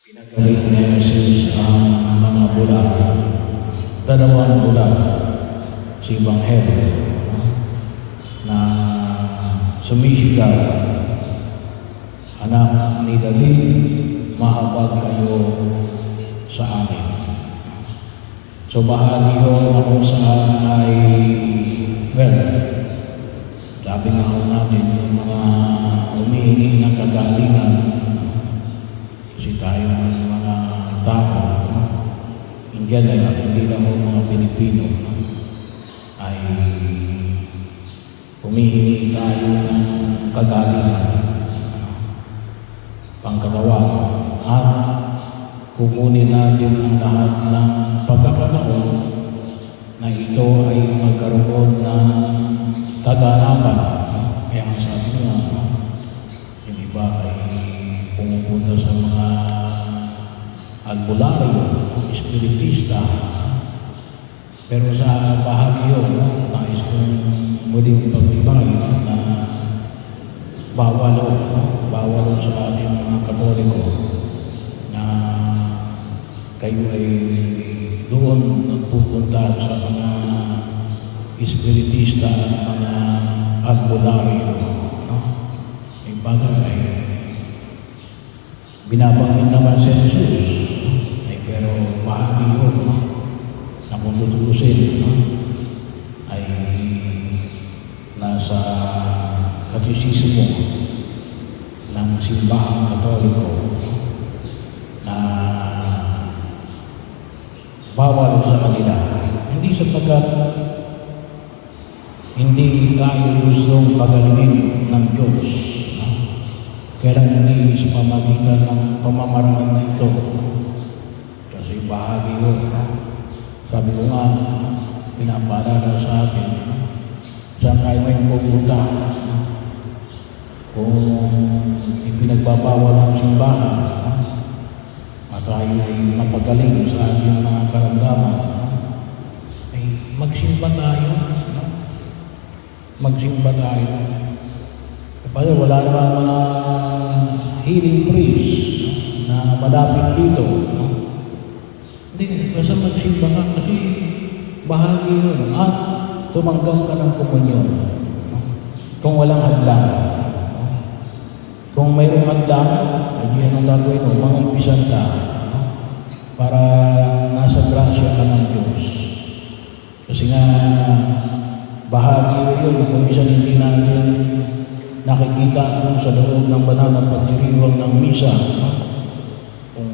Pinagaling ni Jesus ang mga bulag, dalawang bulag, si Banghel na sumisigaw, "Anak ni David, mahabag kayo sa amin." So bahagi yun na kung saan ay, well, sabi nga ho natin, yung mga humihingi ng kagalingan, kasi tayo ng mga tao, hindi lang ho mga Pilipino, ay humihingi tayo ng kagalingan, pangkatawan, at kukunin natin ang lahat ng pagkakataon na ito ay magkaroon ng kaganapan. Kaya ang sabi mo, yung iba ay pumupunta sa mga albularyo, espiritista. Pero sa bahagi yun, nais kong muling pagbibay na bawal sa ating mga Katoliko na kayo ay doon nagpupunta sa mga espiritista at mga albularyo. May bagay binabanggit naman si Jesus, pero bahagi yun, na kung tutuusin, ay nasa katisismo ng simbahang Katoliko na bawal sa kanila. Hindi sapagkat hindi tayo gustong pagalingin ng Diyos, kaya hindi sa pamagitan ng pamamaraan na ito. Kasi bahagi yun. Sabi ko nga, pinapaalala sa atin, saan kayo ngayong pupunta? Kung ipinagbabawal ang simbahan, at tayo ay mapagaling sa ating mga karamdaman, ay magsimba tayo. Kapag wala naman mga healing priest na malapit dito, hindi, basta magsimba ka kasi bahagi yun. At tumanggap ka ng komunyon kung walang hadlang. Kung mayroong hadlang, ay anong gagawin mo? Mangumpisan ka para nasa grasya ka ng Diyos. Kasi nga, bahagi yun, kung minsan hindi natin nakikita sa loob ng banal na pagdiriwang ng misa. Kung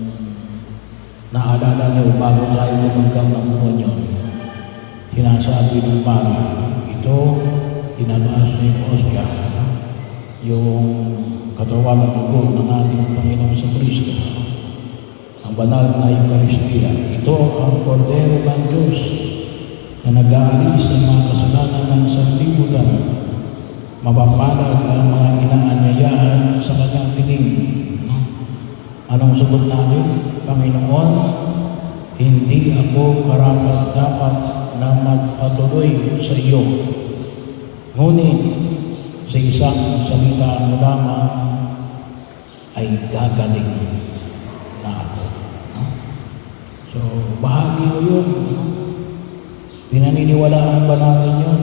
naalala niyo, bago tayo tumanggap ng komunyon, sinasabi ng pari, ito, tinataas na yung osya, yung katawan at dugo ng ating Panginoon sa Kristo, ang banal na Eucharistia. Ito ang Kordero ng Diyos na nag-aalis ng mga kasalanan ng sanlibutan. Mapapalad ang mga inaanyayahan sa kanyang piling. Anong sagot natin? Panginoon, hindi ako karapat-dapat na magpatuloy sa iyo. Ngunit sa isang salita mo lamang ay gagaling na ako. So, bahagi ko yun. Pinaniniwalaan ba natin yun?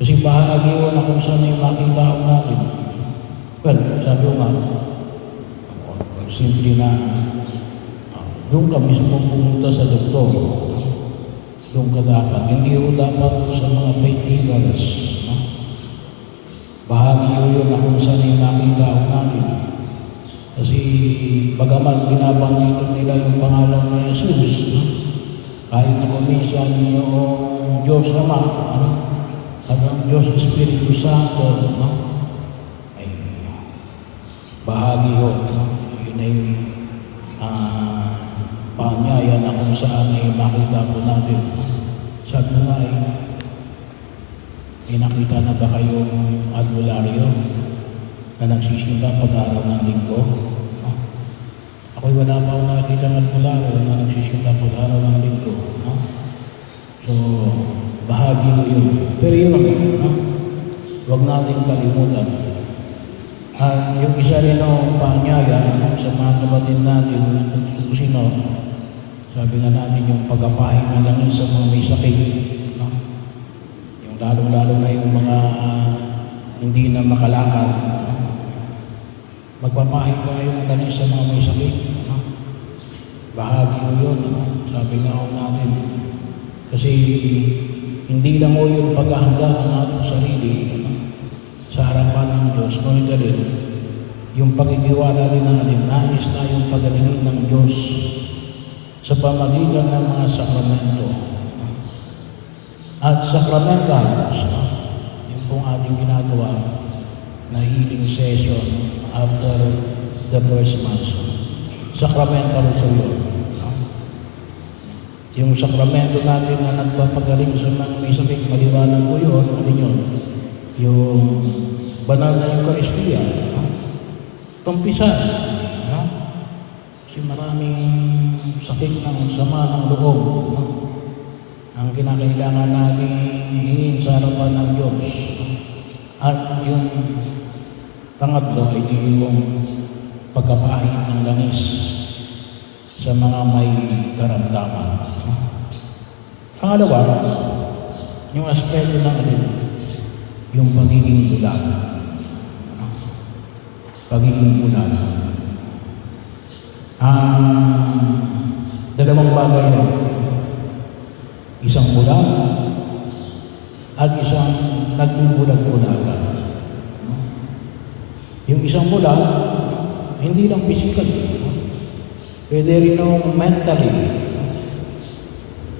Kasi bahagi yun na kung saan yung makita ko natin. Well, sabi ko nga, simple na, doon ka mismo pumunta sa doktor. Doon ka dapat. Hindi ko dapat sa mga faith healers. Bahagi yun na kung saan yung makita ko natin. Kasi bagamat binabanggit nila yung pangalan ni Jesus, kahit na kuminsan yung Diyos Ama, at ang Diyos Espiritu Santo, ay bahagi yun. Yun ay panyaya na kung saan ay makita po natin. Sabi nga ay, nakita na ba kayong albularyo na nagsisimba pag-araw ng linggo? Ako'y wala pa akong nakita ng albularyo na nagsisimba pag-araw ng linggo. So, bahagi mo yun. Pero yun naman, huwag natin kalimutan. Yung isa rin ang panyaya sa mga din natin kung sino, sabi nga natin yung pagkapahinga lang sa mga may sakit, no? Yung lalong-lalo na yung mga hindi na makalakad, no? Magpapahinga tayo ng langis sa mga may sakit, no? Bahagi ko yun, no? Sabi nga ako natin, kasi hindi lang o yung paghahanda ng ating sarili, no? Sa harapan ng Diyos, ngunit din yung pagtitiwala din natin, nais tayong pagalingin ng Diyos sa pamagitan ng mga sakramento. At sakramentals, no? Yung pong ating ginagawa na healing session after the first Mass. Sakramental so yun. No? Yung sakramento natin na nagpapagaling sa mga may sakit, maliwanag ko yun, ano yun? Yung banal na Eucharistia, no? Tumpisan, no? Kasi maraming sakit ng sama ng loob, no? Ang kinakailangan natin hingin sa harapan ng Diyos. At yung pangatlo ay yung pagkapahit ng langis sa mga may karamdaman. Pangalawa, yung aspeto ng alin, yung pagiging bulag. Pagiging bulag. Dalawang bagay na, isang bulag at isang nagbubulag-bulagan. Yung isang bulag, hindi lang physically, pwede rin ng mentally,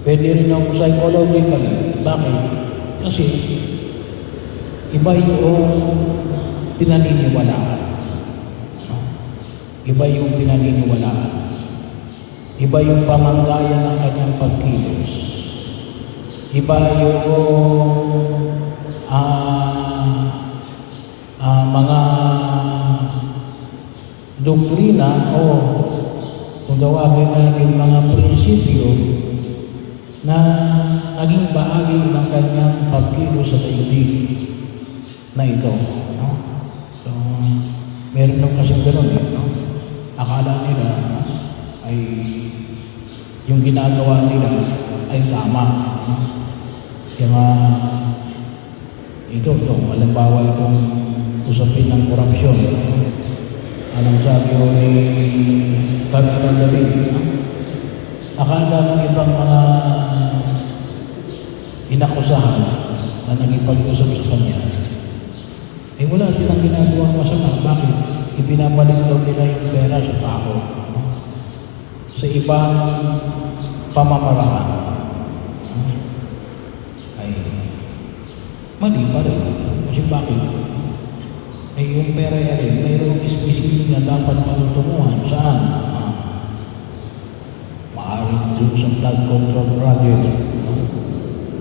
pwede rin ng psychologically. Bakit? Kasi iba yung pinaniniwalaan. Iba yung pinaniniwalaan. Iba yung pamanggayan ng kanyang pagkilos. Iba yung mga doktrina o kung tawagin natin mga prinsipyo na naging bahagi ng kanyang pagkilos sa daigdig na ito. No? So, meron nung kasing gano'n, no? Akala nila, no? Ay yung ginagawa nila ay tama. No? Kaya ito, halimbawa itong usapin ng korupsyon. Anong sabi ko ni Cardinal David? Akala ng ibang mga inakusahan na nangipag-usap sa kanya, eh wala silang ginagawa masama. Bakit? Ibinabalik daw nila yung pera sa tao, no? Sa ibang pamamaraan. Ay mali pa rin. Kasi bakit? Ay yung pera yan, mayroong specific na dapat matutunguhan. Saan? Maaaring doon sa flood control project. No?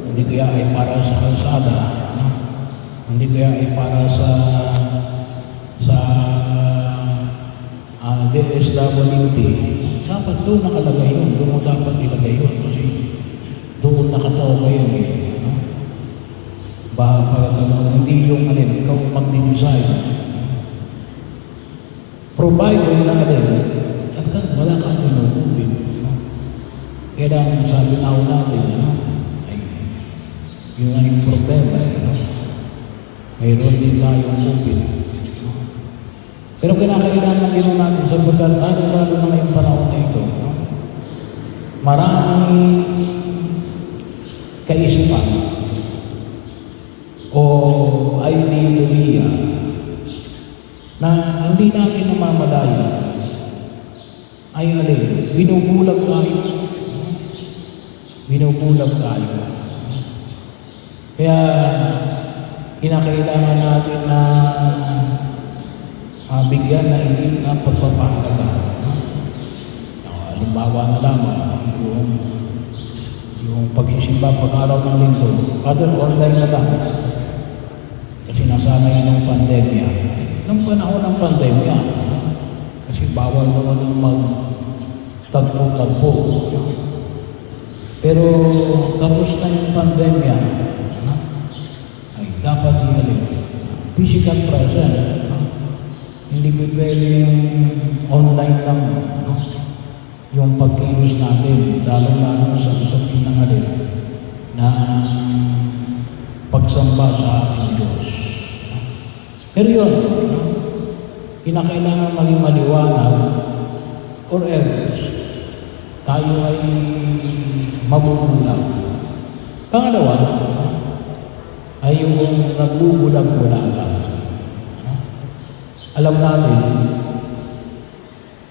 Hindi kaya ay para sa kalsada. No? Hindi kaya ay para sa DSWD. Dapat doon nakalagay yun. Doon mo dapat ilagay yun. Kasi doon nakatao kayo. No? Baka hindi yung ikaw mag-design. Provided na at wala kang pinupupin. No? Kaya lang sabi na ako natin, no? Ay, yun ang yung problema. No? Mayroon din tayong pupin. No? Pero kinakailangan din natin sa pagkatalo na ngayong panahon na ito. No? Maraming kaisipan o ideolohiya na hindi natin namamalaya ay binubulag tayo. Binubulag tayo. Kaya kinakailangan natin na bigyan na hindi na pagpapahalaga. Halimbawa na lamang yung pag-isimba pag-araw ng linggo, other online na lang. Kasi nasanay ng pandemya. Nung panahon ng pandemya, kasi bawal naman yung magtagpo-tagpo. Pero tapos na yung pandemya, ay dapat physical presence. Hindi pwede yung online lang. yung pagkilos natin, lalo-lalo sa usapin ng alin na pagsamba sa ating Diyos. Pero yun, kinakailangan maging maliwanag or else tayo ay mabubulag. Pangalawa, ay yung nagbubulag-bulagan. Alam natin,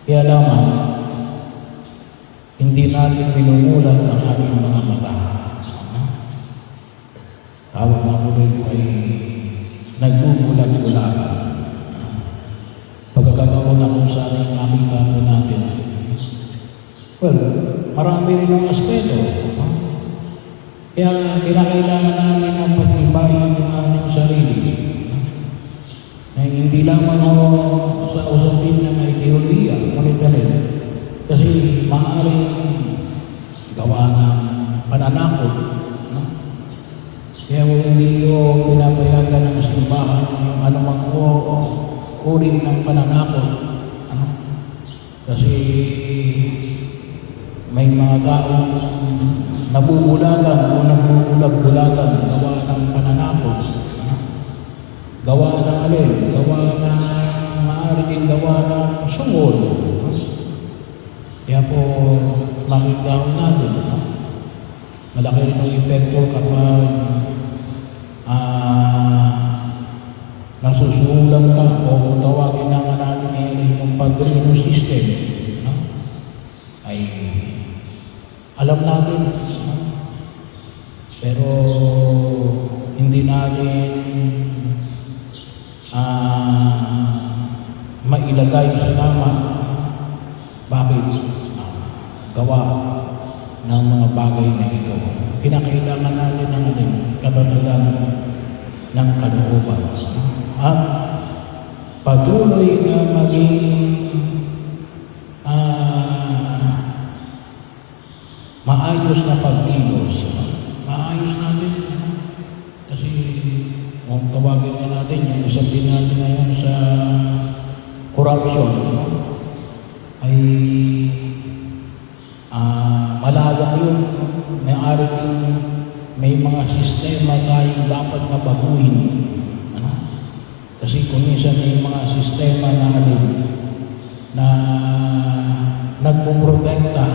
kaya lamang, hindi natin minumulat ang ating mga mata. Tawag na po rin ay nagbubulag-bulagan. Pagkakataon na kung saan ay makita po natin. Well, marami rin ang aspeto. Kaya kinakailangan natin ang pagtibayin ng ating sarili. Na hindi lamang sa usapin na may teoriya, ngunit alin. Kasi maaaring gawa ng pananakot. Kaya kung hindi ko pinapayagan ng simbahan yung anumang uri ng pananakot. Kasi may mga taong nabubulagan o nagbubulag-bulagan gawa ng pananakot. Gawa ng alin, gawa ng maaaring gawa ng sungol. Kaya po makita ko natin, malaki rin ang epekto kapag nasusulan ka o tawagin na nga natin ngayon yung Padrino system. Ay alam natin, pero hindi natin mailagay sa tama. Bakit? Gawa ng mga bagay na ito. Kinakailangan natin ng katatagan ng kalooban. At patuloy na maging maayos na pagkilos. Maayos natin. Kasi kung tawagin na natin, yung usapin natin ngayon sa corruption, ay malawak yun. May mga sistema tayong dapat na baguhin. Kasi kung minsan may mga sistema na na nagpuprotekta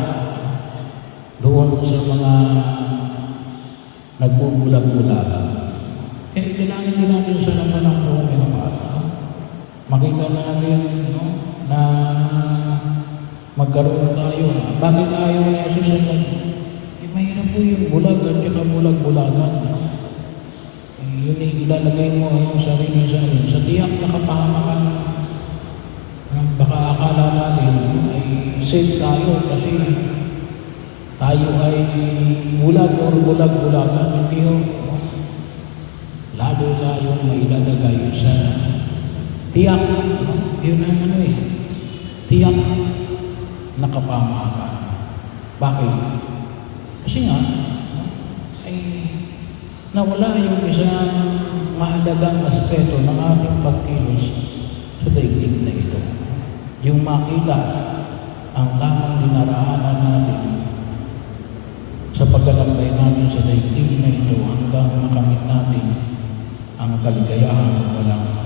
doon sa mga nagbubulag-bulagan. Kaya ilalangin din natin sa laman ng buong pinapata. Makita natin na magkaroon tayo. Bakit ayaw niya susunod? Mahirap po yung bulag at saka bulag-bulagan. Yun ilalagay mo yung sarili sa tiyak na kapahamakan. Baka akala natin ay safe tayo kasi tayo ay bulag o bulag-bulagan. Hindi yun. Lalo tayong mailalagay sa tiyak. Yun ang tiyak na kapahamakan. Bakit? Kasi nga, ay nawala yung isang mahalagang aspeto ng ating pagkilos sa daigdig na ito. Yung makita ang tamang dinaraanan natin sa paglalakbay natin sa daigdig na ito hanggang makamit natin ang kaligayahan walang